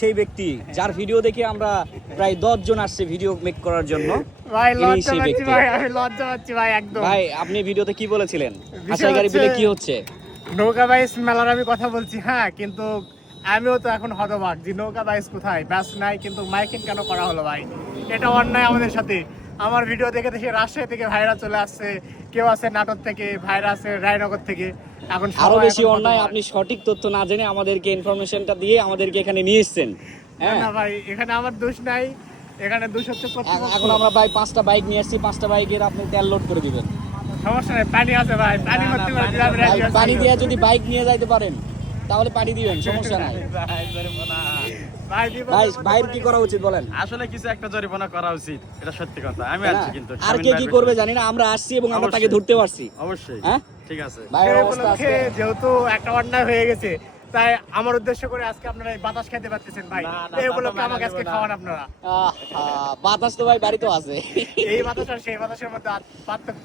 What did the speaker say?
সেই ব্যক্তি যার ভিডিও দেখে আমরা প্রায় 10 জন আসছে ভিডিও মেক করার জন্য। ভাই ইনি লজ্জা সেই পাচ্ছি ব্যক্তি। ভাই, আমি লজ্জা পাচ্ছি ভাই একদম। ভাই আপনি ভিডিওতে কি বলেছিলেন? বিষয় আশাইগাড়ি হচ্ছে- বিলে কি হচ্ছে? নৌকা বাইস মেলার আমি কথা বলছি, হ্যাঁ, কিন্তু আমিও তো এখন হতবাক যে নৌকা বাইস কোথায়, ব্যাস নাই, কিন্তু মাইকিং কেন করা হলো ভাই? এটা অন্যায় আমাদের সাথে। আমার ভিডিও দেখে দেখে রাজশাহী থেকে ভাইরা চলে আসছে, কেউ আছে নাটোর থেকে, ভাইরা আছে রায়নগর থেকে। এখন আরো সবাই বেশি এখন অন্যায়, হতবাক। আপনি সঠিক তথ্য না জেনে আমাদেরকে ইনফরমেশনটা দিয়ে আমাদেরকে এখানে নিয়ে এসেছেন। না, হ্যাঁ, না ভাই, এখানে আমার দোষ নাই, এখানে দোষ হচ্ছে কর্তৃপক্ষ। এখন আমরা ভাই 5টা বাইক নিয়ে আসছি, 5টা বাইকের আপনি তেল লোড করে দিবেন। সমস্যা নেই, পানি আছে ভাই, পানি ভর্তি করে দিলে আমি ভাই, রাজি আছি। পানি দিয়ে যদি বাইক নিয়ে যাইতে পারেন তাহলে পানি দিবেন, সমস্যা নাই। ভাই, বিপদে ভাই পড়ে ভাইয়ের পড়ে কি করা উচিত বলেন? আসলে কিছু একটা জরিমানা করা উচিত, এটা সত্যি কথা। আমি তাই না? আছি কিন্তু আর কে কি করবে জানি না, আমরা আসছি এবং আমরা তাকে অবশ্যই। ধরতে পারছি। অবশ্যই। হ্যাঁ ঠিক আছে। ভাইয়ের সেই অবস্থা উপলক্ষে আজকে যেহেতু একটা অন্যায় হয়ে গেছে, তাই আমার উদ্দেশ্য করে আজকে আপনারা এই বাতাস খেতে পারতেছেন ভাই। না, না, এই তা তো উপলক্ষে মানা আমাকে আজকে যাবে না। খাওয়ান আপনারা। বাতাস তো ভাই বাড়ি তো আছে। এই বাতাস আর সেই বাতাসের মধ্যে পার্থক্য।